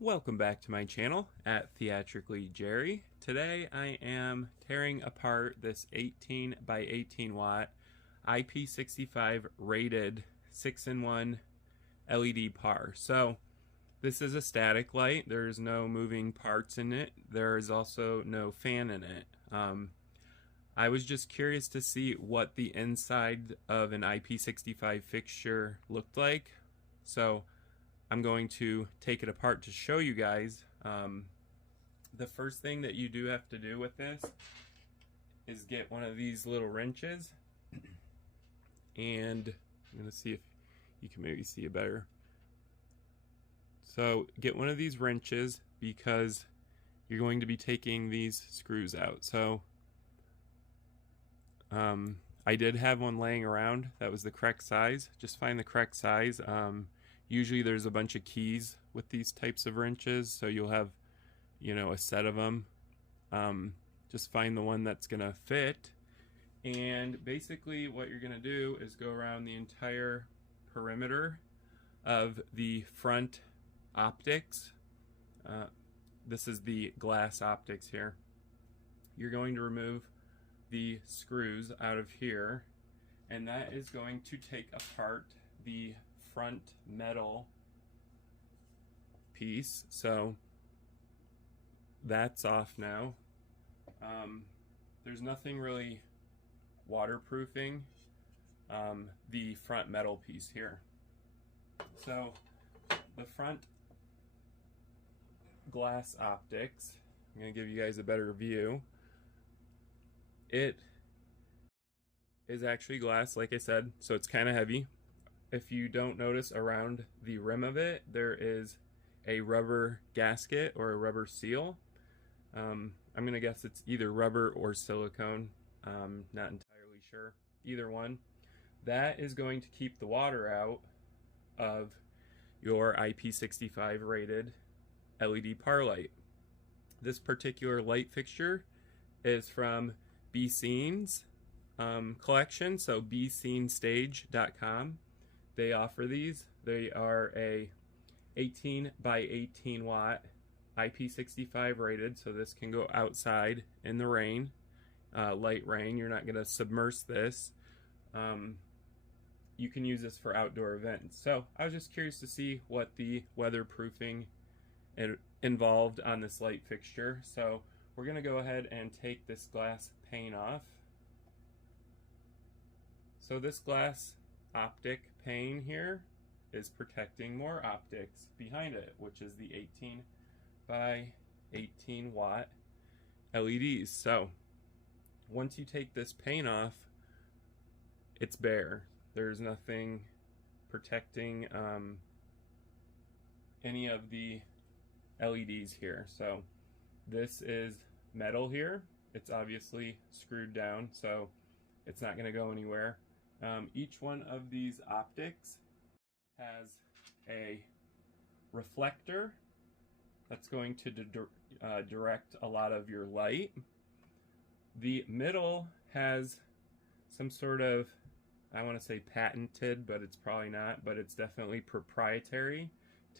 Welcome back to my channel at Theatrically Jerry. Today I am tearing apart this 18 by 18 watt IP65 rated 6-in-1 LED par. So this is a static light. There's no moving parts in it. There is also no fan in it. I was just curious to see what the inside of an IP65 fixture looked like. So I'm going to take it apart to show you guys. The first thing that you do have to do with this is get one of these little wrenches, and I'm going to see if you can maybe see it better. So get one of these wrenches because you're going to be taking these screws out. So I did have one laying around that was the correct size. Just find the correct size. Usually there's a bunch of keys with these types of wrenches, so you'll have, a set of them. Just find the one that's gonna fit, and basically what you're gonna do is go around the entire perimeter of the front optics. This is the glass optics here. You're going to remove the screws out of here, and that is going to take apart the front metal piece. So that's off now. There's nothing really waterproofing the front metal piece here. So the front glass optics, I'm going to give you guys a better view. It is actually glass, like I said, so it's kind of heavy. If you don't notice, around the rim of it there is a rubber gasket or a rubber seal. I'm gonna guess it's either rubber or silicone, not entirely sure, either one. That is going to keep the water out of your IP65 rated LED par light. This particular light fixture is from Be Seen's collection, so bescenestage.com. They offer these. They are a 18 by 18 watt IP65 rated, so this can go outside in the rain, light rain. You're not going to submerge this. You can use this for outdoor events. So I was just curious to see what the weatherproofing involved on this light fixture. So we're going to go ahead and take this glass pane off. So this glass optic pane here is protecting more optics behind it, which is the 18 by 18 watt LEDs. So once you take this pane off, it's bare. There's nothing protecting any of the LEDs here. So this is metal here. It's obviously screwed down, so it's not going to go anywhere. Each one of these optics has a reflector that's going to direct a lot of your light. The middle has some sort of, I want to say patented, but it's probably not, but it's definitely proprietary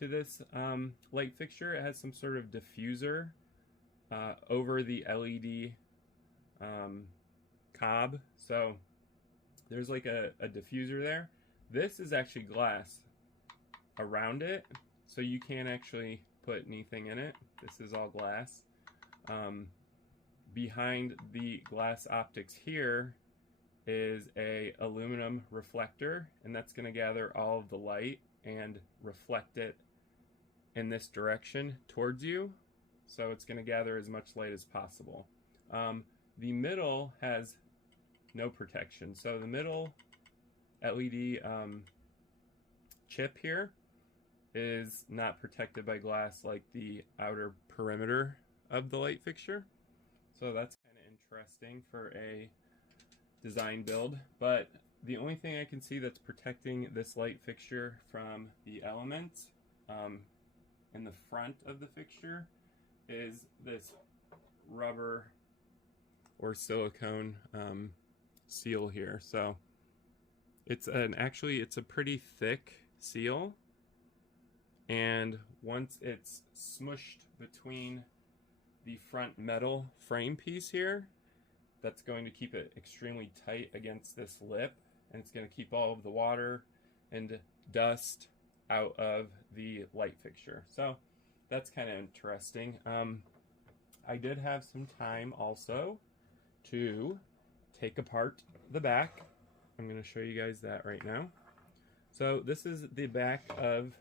to this light fixture. It has some sort of diffuser over the LED cob. So there's like a diffuser there. This is actually glass around it, so you can't actually put anything in it. This is all glass. Behind the glass optics here is a aluminum reflector, and that's going to gather all of the light and reflect it in this direction towards you. So it's going to gather as much light as possible. The middle has no protection. So the middle LED chip here is not protected by glass like the outer perimeter of the light fixture. So that's kind of interesting for a design build. But the only thing I can see that's protecting this light fixture from the elements in the front of the fixture is this rubber or silicone seal here. So it's actually a pretty thick seal, and once it's smushed between the front metal frame piece here, that's going to keep it extremely tight against this lip, and it's going to keep all of the water and dust out of the light fixture. So that's kind of interesting. I did have some time also to take apart the back. I'm going to show you guys that right now. So this is the back of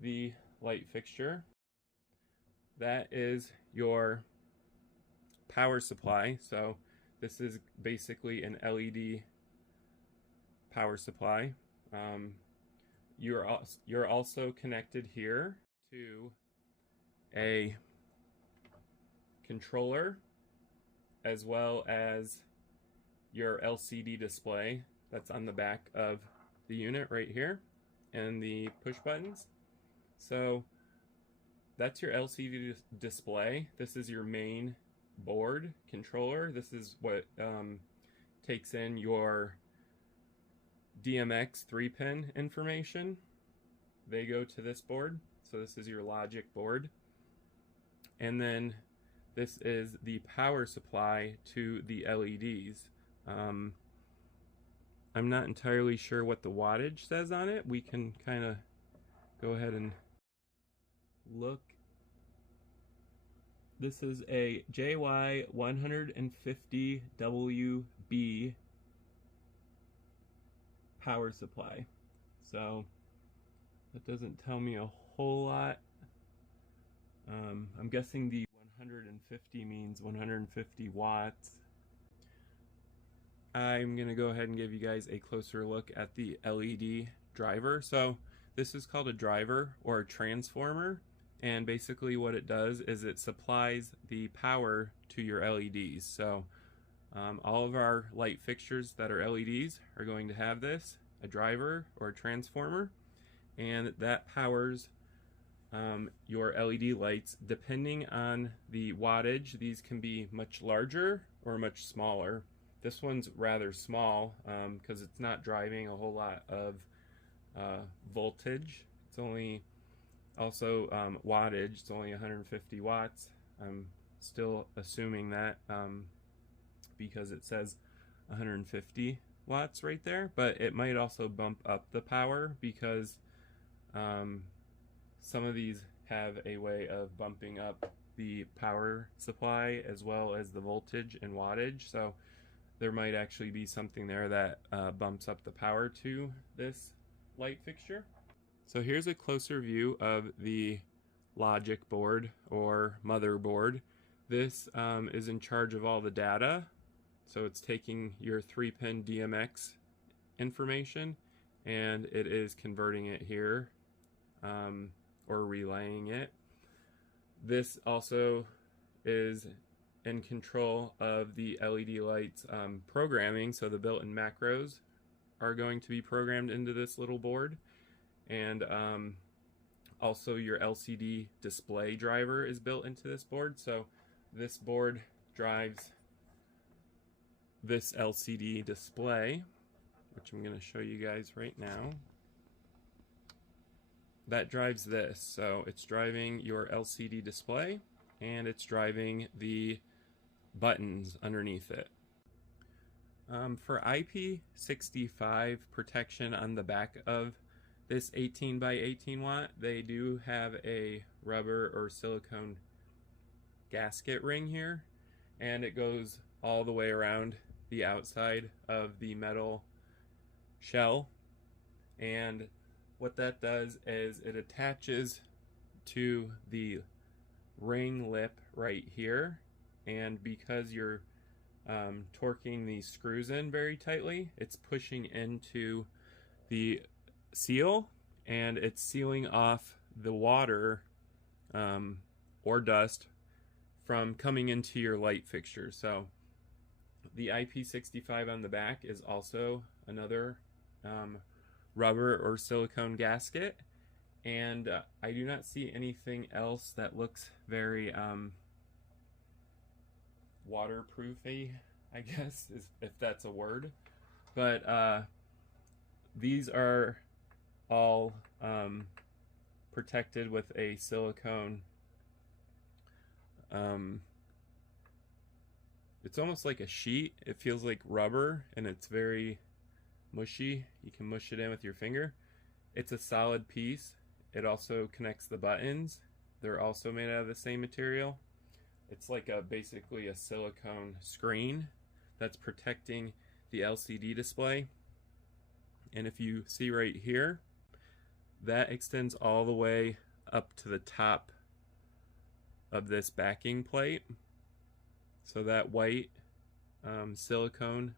the light fixture. That is your power supply. So this is basically an LED power supply. You're also connected here to a controller as well as your LCD display that's on the back of the unit right here, and the push buttons. So that's your LCD display. This is your main board controller. This is what takes in your DMX 3-pin information. They go to this board. So this is your logic board. And then this is the power supply to the LEDs. I'm not entirely sure what the wattage says on it. We can kind of go ahead and look. This is a JY150WB power supply. So that doesn't tell me a whole lot. I'm guessing the 150 means 150 watts. I'm going to go ahead and give you guys a closer look at the LED driver. So this is called a driver or a transformer, and basically what it does is it supplies the power to your LEDs. So all of our light fixtures that are LEDs are going to have this, a driver or a transformer, and that powers your LED lights. Depending on the wattage, these can be much larger or much smaller. This one's rather small because it's not driving a whole lot of voltage. It's only also wattage. It's only 150 watts. I'm still assuming that because it says 150 watts right there, but it might also bump up the power because some of these have a way of bumping up the power supply as well as the voltage and wattage. So there might actually be something there that bumps up the power to this light fixture. So here's a closer view of the logic board or motherboard. This is in charge of all the data. So it's taking your 3-pin DMX information and it is converting it here or relaying it. This also is in control of the LED lights programming, so the built-in macros are going to be programmed into this little board, and also your LCD display driver is built into this board. So this board drives this LCD display, which I'm going to show you guys right now. That drives this, so it's driving your LCD display and it's driving the buttons underneath it. For IP65 protection on the back of this 18 by 18 watt, they do have a rubber or silicone gasket ring here, and it goes all the way around the outside of the metal shell. And what that does is it attaches to the ring lip right here, and because you're torquing these screws in very tightly, it's pushing into the seal and it's sealing off the water or dust from coming into your light fixture. So the IP65 on the back is also another rubber or silicone gasket, and I do not see anything else that looks very waterproofy, I guess, if that's a word. But these are all protected with a silicone. It's almost like a sheet. It feels like rubber, and it's very mushy. You can mush it in with your finger. It's a solid piece. It also connects the buttons. They're also made out of the same material. It's like basically a silicone screen that's protecting the LCD display. And if you see right here, that extends all the way up to the top of this backing plate. So that white silicone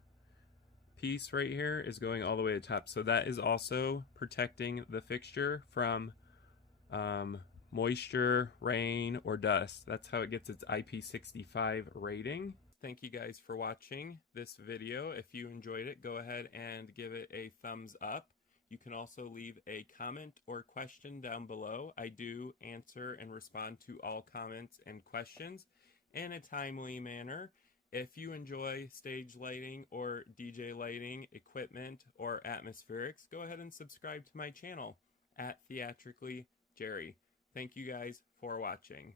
piece right here is going all the way to the top. So that is also protecting the fixture from moisture, rain, or dust. That's how it gets its IP65 rating. Thank you guys for watching this video. If you enjoyed it, go ahead and give it a thumbs up. You can also leave a comment or question down below. I do answer and respond to all comments and questions in a timely manner. If you enjoy stage lighting or DJ lighting, equipment, or atmospherics, go ahead and subscribe to my channel at Theatrically Jerry. Thank you guys for watching.